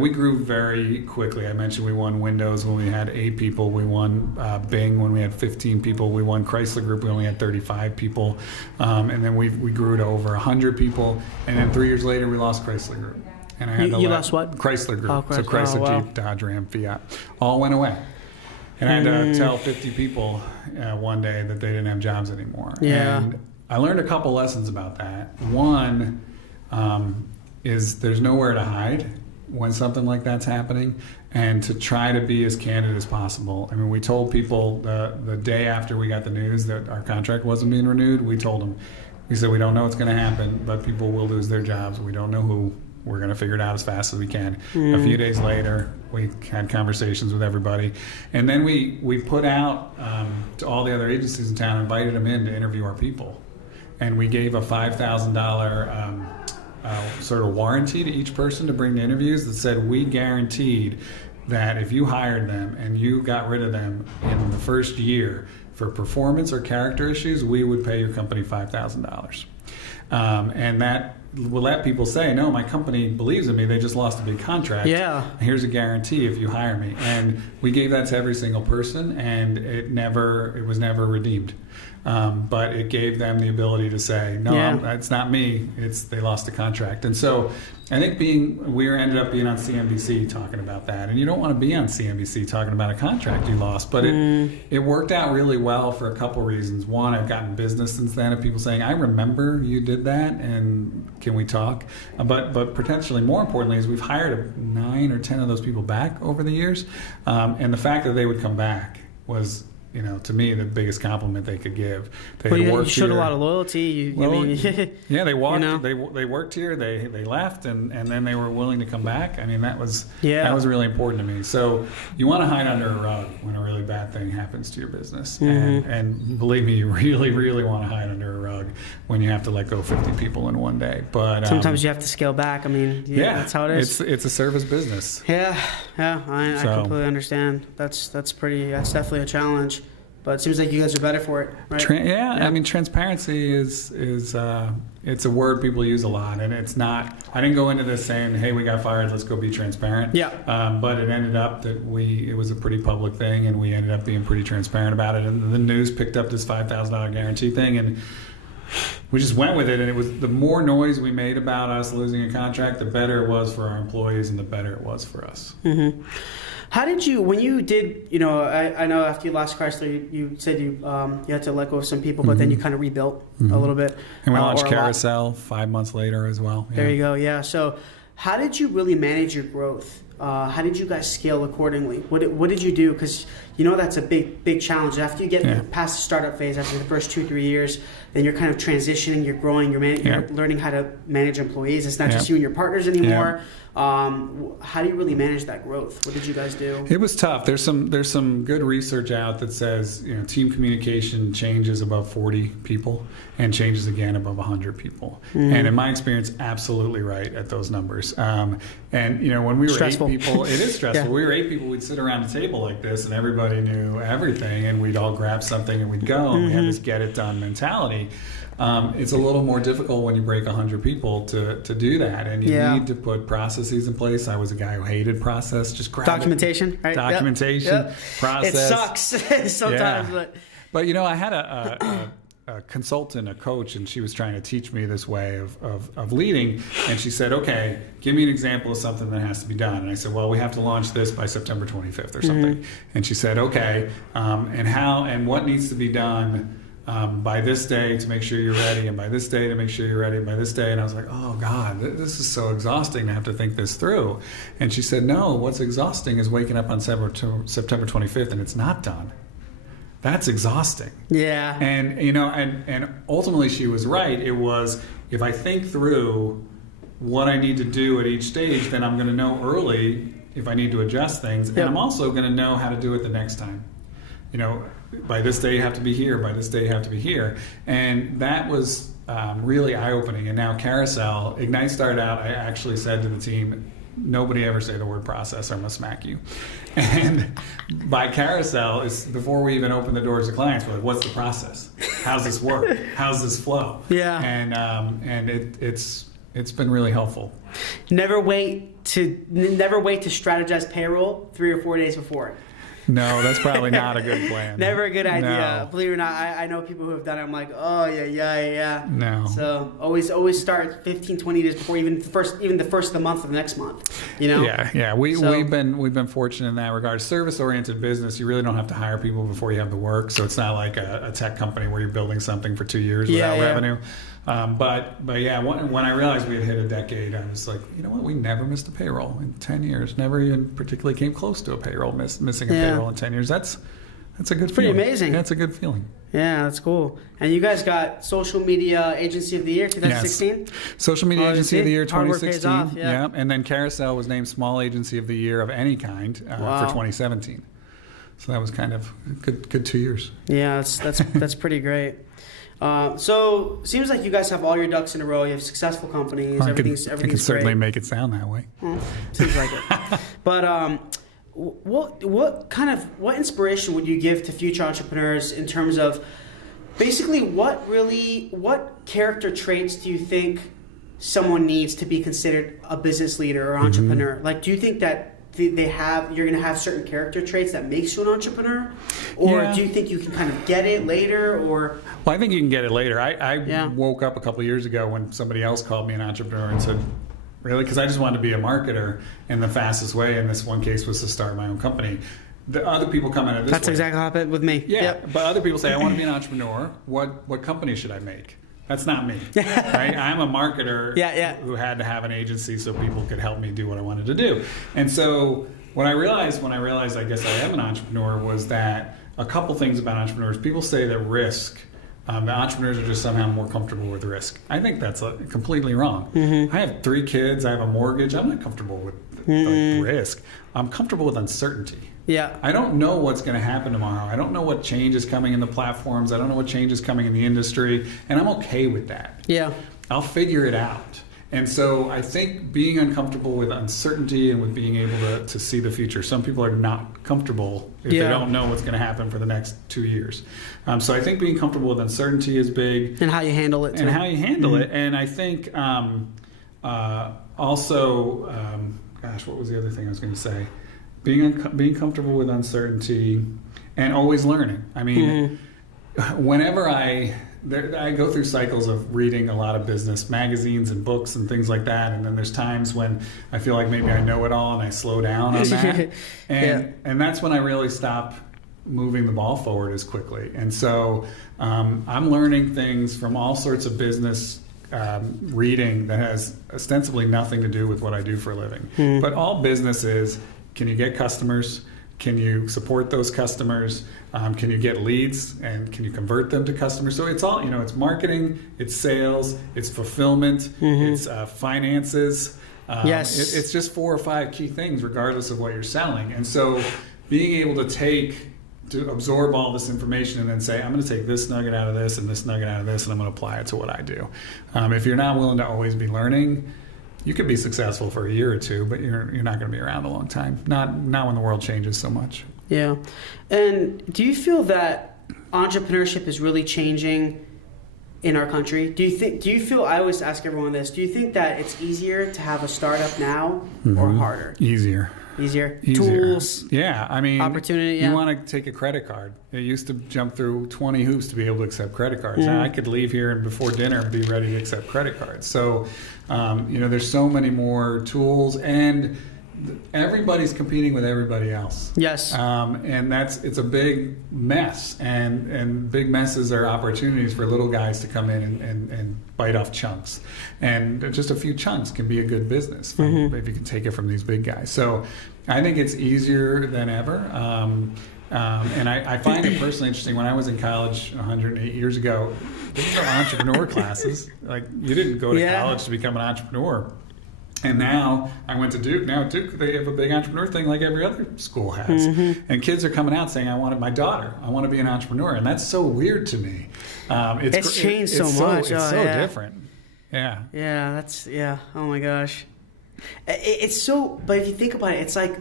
we grew very quickly. I mentioned we won Windows when we had 8 people. We won Bing when we had 15 people. We won Chrysler Group. We only had 35 people. And then we grew to over 100 people. And then 3 years later, we lost Chrysler Group. And I had you lost what? Chrysler Group. Oh, so Chrysler, Jeep, Dodge, Ram, Fiat. All went away. And I had to tell 50 people one day that they didn't have jobs anymore. Yeah. And I learned a couple lessons about that. One, is there's nowhere to hide when something like that's happening, and to try to be as candid as possible. We told people the day after we got the news that our contract wasn't being renewed, we told them, we said, we don't know what's going to happen, but people will lose their jobs. We don't know who. We're going to figure it out as fast as we can. A few days later, we had conversations with everybody. And then we put out to all the other agencies in town, invited them in to interview our people. And we gave a $5,000 sort of warranty to each person to bring to interviews that said we guaranteed that if you hired them and you got rid of them in the first year for performance or character issues, we would pay your company $5,000. And that will let people say, no, my company believes in me. They just lost a big contract. Yeah. Here's a guarantee if you hire me. And we gave that to every single person, and it was never redeemed. But it gave them the ability to say, no, it's not me. They lost the contract. And so I think we ended up being on CNBC talking about that. And you don't want to be on CNBC talking about a contract you lost. But it worked out really well for a couple reasons. One, I've gotten business since then of people saying, I remember you did that, and can we talk? But potentially more importantly is we've hired 9 or 10 of those people back over the years. And the fact that they would come back was, to me, the biggest compliment they could give. You showed a lot of loyalty. They walked. They worked here. They left, and then they were willing to come back. That was really important to me. So you want to hide under a rug when a really bad thing happens to your business, and believe me, you really, really want to hide under a rug when you have to let go 50 people in one day. But sometimes you have to scale back. That's how it is. It's a service business. I completely understand. That's definitely a challenge. But it seems like you guys are better for it, right? I mean, transparency is it's a word people use a lot, and it's not. I didn't go into this saying, "Hey, we got fired. Let's go be transparent." Yeah. But it ended up that it was a pretty public thing, and we ended up being pretty transparent about it. And the news picked up this $5,000 guarantee thing, and we just went with it. And it was the more noise we made about us losing a contract, the better it was for our employees, and the better it was for us. Mm-hmm. How did you, when you did, I know after you lost Chrysler, you said you had to let go of some people, but then you kind of rebuilt a little bit. And we launched Carousel 5 months later as well. Yeah. There you go, yeah. So how did you really manage your growth? How did you guys scale accordingly? What did you do? Because that's a big challenge. After you get past the startup phase, after the first 2-3 years, then you're kind of transitioning, you're growing, you're learning how to manage employees. It's not just you and your partners anymore. How do you really manage that growth? What did you guys do? It was tough. There's some good research out that says team communication changes above 40 people and changes again above 100 people. And in my experience, absolutely right at those numbers. And when we were stressful. 8 people, it is stressful. We were 8 people. We'd sit around a table like this, and everybody knew everything, and we'd all grab something and we'd go. And we had this get it done mentality. It's a little more difficult when you break 100 people to do that, and you need to put processes in place. I was a guy who hated process. Just grab documentation, it. Right? Documentation, process. It sucks sometimes, but I had a consultant, a coach, and she was trying to teach me this way of leading. And she said, "Okay, give me an example of something that has to be done." And I said, "Well, we have to launch this by September 25th or something." And she said, "Okay, and what needs to be done?" By this day to make sure you're ready, and by this day to make sure you're ready, and by this day. And I was like, oh God, this is so exhausting to have to think this through. And she said, no, what's exhausting is waking up on September 25th and it's not done. That's exhausting. Yeah. And, and ultimately she was right. It was, if I think through what I need to do at each stage, then I'm going to know early if I need to adjust things. And I'm also going to know how to do it the next time. By this day you have to be here, by this day you have to be here. And that was really eye-opening. And now Carousel, Ignite started out, I actually said to the team, nobody ever say the word process or I'm going to smack you. And by Carousel, is before we even open the doors to clients, we're like, what's the process? How's this work? How's this flow? Yeah. And it's been really helpful. Never wait to strategize payroll 3 or 4 days before. No, that's probably not a good plan. Never a good idea. No. Believe it or not, I know people who have done it. I'm like, oh, yeah. No. So always start 15, 20 days before even the first of the month of the next month. Yeah. We've been fortunate in that regard. Service-oriented business, you really don't have to hire people before you have the work. So it's not like a tech company where you're building something for 2 years without revenue. But yeah, when I realized we had hit a decade, I was like, you know what? We never missed a payroll in 10 years. Never even particularly came close to a payroll, missing a payroll in 10 years. That's a good feeling. Pretty amazing. That's a good feeling. Yeah, that's cool. And you guys got Social Media Agency of the Year 2016? Yes. Social Media Agency of the Year 2016. Hard work pays off, And then Carousel was named Small Agency of the Year of any kind for 2017. So that was kind of a good 2 years. Yeah, that's pretty great. So seems like you guys have all your ducks in a row. You have successful companies. Everything's I can certainly make it sound that way. Seems like it. But what inspiration would you give to future entrepreneurs in terms of basically what character traits do you think someone needs to be considered a business leader or entrepreneur? Like, do you think that you're going to have certain character traits that makes you an entrepreneur, or do you think you can kind of get it later? Or well, I think you can get it later. I woke up a couple of years ago when somebody else called me an entrepreneur and said, really? Because I just wanted to be a marketer, and the fastest way in this one case was to start my own company. The other people come at it this way. That's exactly what happened with me. Yeah, but other people say, I want to be an entrepreneur. What company should I make? That's not me. Right? I'm a marketer who had to have an agency so people could help me do what I wanted to do. And so when I realized I guess I am an entrepreneur, was that a couple things about entrepreneurs. People say that risk, the entrepreneurs are just somehow more comfortable with risk. I think that's completely wrong. I have 3 kids. I have a mortgage. I'm not comfortable with risk. I'm comfortable with uncertainty. Yeah. I don't know what's going to happen tomorrow. I don't know what change is coming in the platforms. I don't know what change is coming in the industry. And I'm okay with that. Yeah. I'll figure it out. And so I think being uncomfortable with uncertainty and with being able to see the future. Some people are not comfortable if they don't know what's going to happen for the next 2 years. So I think being comfortable with uncertainty is big. And how you handle it, too. And how you handle it. And I think also, what was the other thing I was going to say? Being comfortable with uncertainty and always learning. I mean, whenever I go through cycles of reading a lot of business magazines and books and things like that, and then there's times when I feel like maybe I know it all and I slow down on that, and that's when I really stop moving the ball forward as quickly. And so I'm learning things from all sorts of business reading that has ostensibly nothing to do with what I do for a living. But all business is, can you get customers? Can you support those customers? Can you get leads, and can you convert them to customers? So it's all, it's marketing, it's sales, it's fulfillment, it's finances. It's just 4 or 5 key things regardless of what you're selling. And so being able to absorb all this information and then say, I'm going to take this nugget out of this and this nugget out of this, and I'm going to apply it to what I do. If you're not willing to always be learning, you could be successful for a year or two, but you're not going to be around a long time. Not when the world changes so much. Yeah. And do you feel that entrepreneurship is really changing in our country? Do you feel, I always ask everyone this, do you think that it's easier to have a startup now or harder? Easier. Tools. Yeah, I mean, opportunity. You want to take a credit card. It used to jump through 20 hoops to be able to accept credit cards. Now I could leave here and before dinner be ready to accept credit cards. So, there's so many more tools, and everybody's competing with everybody else. Yes. And it's a big mess, and big messes are opportunities for little guys to come in and bite off chunks. And just a few chunks can be a good business if you can take it from these big guys. So I think it's easier than ever. And I find it personally interesting. When I was in college 108 years ago, there were entrepreneur classes. Like, you didn't go to college to become an entrepreneur. And now I went to Duke. Now at Duke, they have a big entrepreneur thing like every other school has. And kids are coming out saying, I want to be an entrepreneur. And that's so weird to me. It's changed so much. It's so different. Yeah. Yeah, oh my gosh. It's so, but if you think about it, it's like,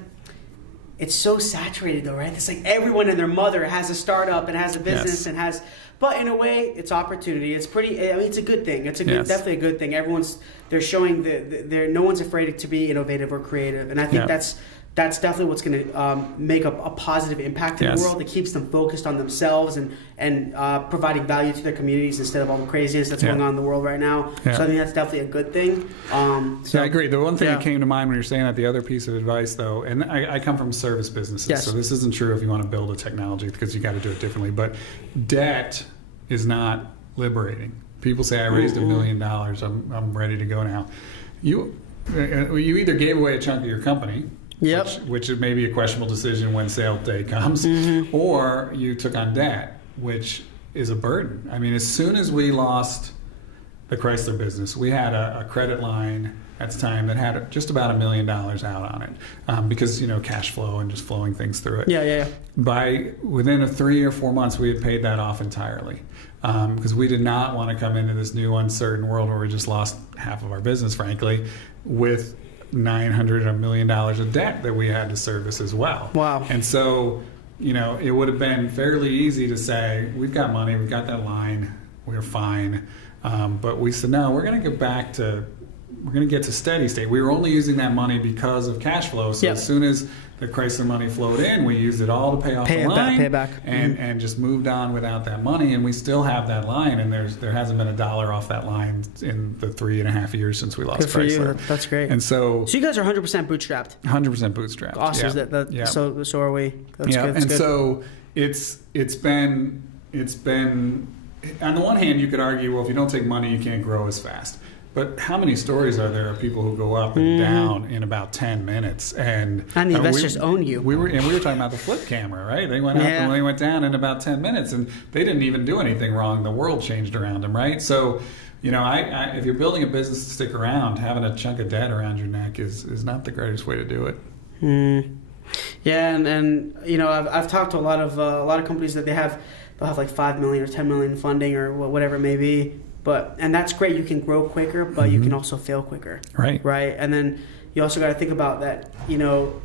it's so saturated though, right? It's like everyone and their mother has a startup and has a business and has, but in a way, it's opportunity. It's pretty, it's a good thing. It's definitely a good thing. They're showing no one's afraid to be innovative or creative. And I think that's definitely what's going to make a positive impact in the world. It keeps them focused on themselves and providing value to their communities instead of all the craziness that's going on in the world right now. So I think that's definitely a good thing. I agree. The one thing that came to mind when you're saying that, the other piece of advice though, and I come from service businesses, so this isn't true if you want to build a technology, because you got to do it differently. But debt is not liberating. People say, I raised $1 million, I'm ready to go now. You either gave away a chunk of your company, which is maybe a questionable decision when sale day comes, or you took on debt, which is a burden. I mean, as soon as we lost the Chrysler business, we had a credit line at the time that had just about $1 million out on it, because cash flow and just flowing things through it. Within 3 or 4 months, we had paid that off entirely, because we did not want to come into this new uncertain world where we just lost half of our business, frankly, with $900 or $1 million of debt that we had to service as well. Wow. And so, it would have been fairly easy to say, we've got money, we've got that line, we're fine. But we said, no, we're going to get to steady state. We were only using that money because of cash flow. So as soon as the Chrysler money flowed in, we used it all to pay off the line, pay it back. And just moved on without that money. And we still have that line, and there hasn't been $1 off that line in the 3.5 years since we lost Good for Chrysler. You. That's great. And so you guys are 100% bootstrapped. 100% bootstrapped. Awesome. So are we. That's good. And so it's been on the one hand, you could argue, well, if you don't take money, you can't grow as fast. But how many stories are there of people who go up and down in about 10 minutes? And the investors own you. We were talking about the flip camera, right? They went up and they went down in about 10 minutes, and they didn't even do anything wrong. The world changed around them, right? So, if you're building a business to stick around, having a chunk of debt around your neck is not the greatest way to do it. Yeah, and I've talked to a lot of companies that they'll have like $5 million or $10 million funding or whatever it may be. and that's great. You can grow quicker, but you can also fail quicker. Right. Right. And then you also got to think about that, you know,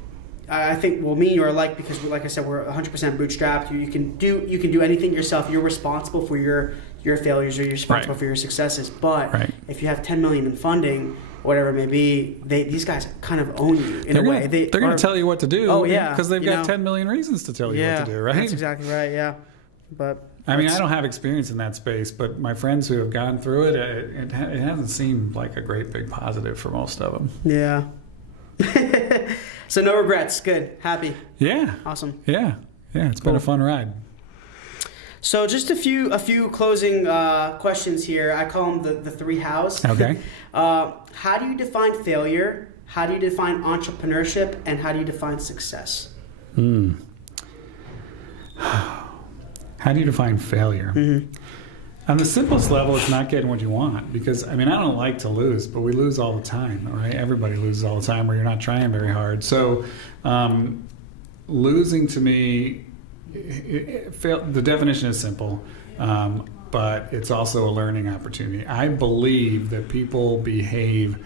I think, well, me and you are alike because, like I said, we're 100% bootstrapped. You can do anything yourself. You're responsible for your failures, or you're responsible for your successes. But if you have 10 million in funding, whatever it may be, these guys kind of own you in a way. They're going to tell you what to do. Oh, yeah. Because they've got 10 million reasons to tell you what to do, right? That's exactly right, yeah. But I mean, I don't have experience in that space, but my friends who have gone through it, it hasn't seemed like a great big positive for most of them. Yeah. So no regrets. Good. Happy. Yeah. Awesome. Yeah. Yeah. It's been a fun ride. So just a few closing questions here. I call them the three hows. Okay. How do you define failure? How do you define entrepreneurship? And how do you define success? How do you define failure? On the simplest level, it's not getting what you want. Because, I mean, I don't like to lose, but we lose all the time, right? Everybody loses all the time where you're not trying very hard. So losing to me, the definition is simple, but it's also a learning opportunity. I believe that people behave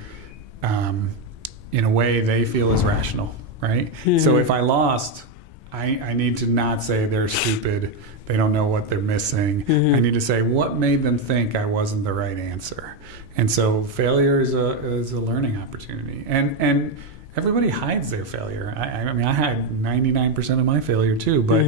in a way they feel is rational, right? So if I lost, I need to not say they're stupid, they don't know what they're missing. I need to say, what made them think I wasn't the right answer? And so failure is a learning opportunity. And everybody hides their failure. I mean, I had 99% of my failure too, but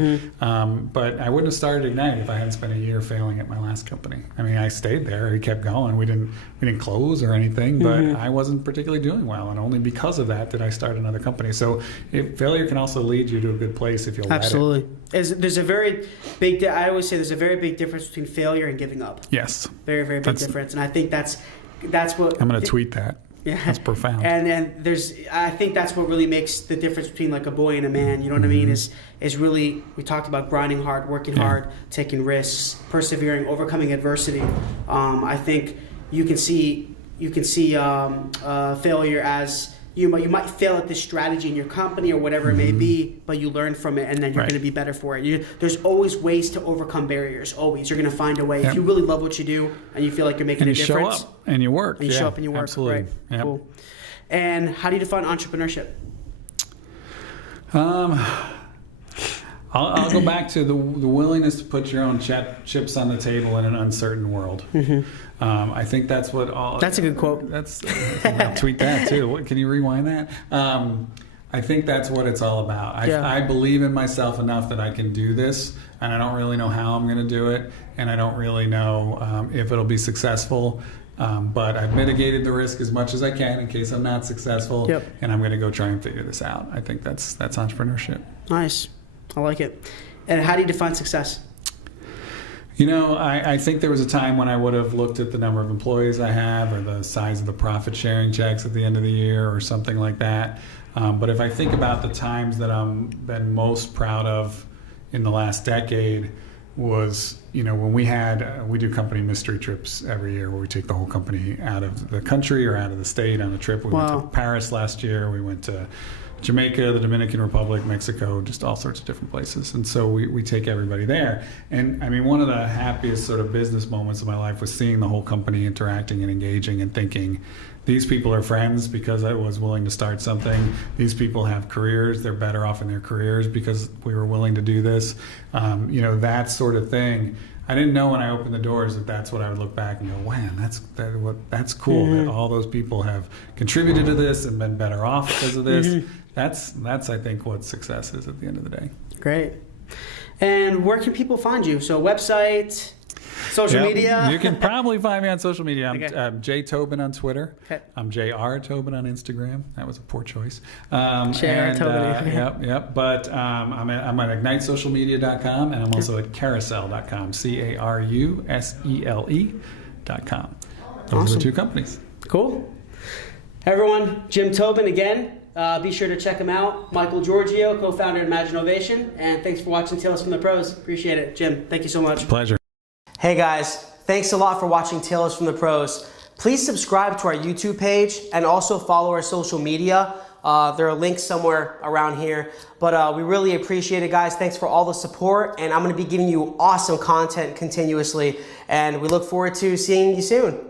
I wouldn't have started Ignite if I hadn't spent a year failing at my last company. I mean, I stayed there. We kept going. We didn't close or anything, but I wasn't particularly doing well, and only because of that did I start another company. So failure can also lead you to a good place if you'll Absolutely. let it. There's a very big. I always say there's a very big difference between failure and giving up. Yes. Very, very big difference, and I think that's what I'm going to tweet that. Yeah, that's profound. And I think that's what really makes the difference between like a boy and a man. You know what I mean? Is really, we talked about grinding hard, working hard, taking risks, persevering, overcoming adversity. I think you can see failure as you might fail at this strategy in your company or whatever it may be, but you learn from it, and then you're going to be better for it. There's always ways to overcome barriers. Always, you're going to find a way. If you really love what you do and you feel like you're making a difference, and you show up and you work, and you show up and you work. Absolutely. Right. Yep. Cool. And how do you define entrepreneurship? I'll go back to the willingness to put your own chips on the table in an uncertain world. I think that's what all. That's a good quote. I'll tweet that too. Can you rewind that? I think that's what it's all about. I believe in myself enough that I can do this, and I don't really know how I'm going to do it, and I don't really know if it'll be successful. But I've mitigated the risk as much as I can in case I'm not successful, and I'm going to go try and figure this out. I think that's entrepreneurship. Nice. I like it. And how do you define success? You know, I think there was a time when I would have looked at the number of employees I have or the size of the profit sharing checks at the end of the year or something like that. But if I think about the times that I'm been most proud of in the last decade was, you know, when we do company mystery trips every year where we take the whole company out of the country or out of the state on a trip. We went to Paris last year. We went to Jamaica, the Dominican Republic, Mexico, just all sorts of different places. And so we take everybody there. And I mean, one of the happiest sort of business moments of my life was seeing the whole company interacting and engaging and thinking, these people are friends because I was willing to start something. These people have careers. They're better off in their careers because we were willing to do this. You know, that sort of thing. I didn't know when I opened the doors that that's what I would look back and go, wow, that's cool that all those people have contributed to this and been better off because of this. That's I think what success is at the end of the day. Great. And where can people find you? So website, social media? You can probably find me on social media. I'm J Tobin on Twitter. Okay. I'm JR Tobin on Instagram. That was a poor choice. JR Tobin. Yep. But I'm at ignitesocialmedia.com, and I'm also at carousel.com. CARUSELE.com. Those are the two companies. Cool. Everyone, Jim Tobin again. Be sure to check him out. Michael Giorgio, co-founder of Imaginovation. And thanks for watching Tales from the Pros. Appreciate it. Jim, thank you so much. Pleasure. Hey guys, thanks a lot for watching Tales from the Pros. Please subscribe to our YouTube page and also follow our social media. There are links somewhere around here. But we really appreciate it, guys. Thanks for all the support. And I'm going to be giving you awesome content continuously. And we look forward to seeing you soon.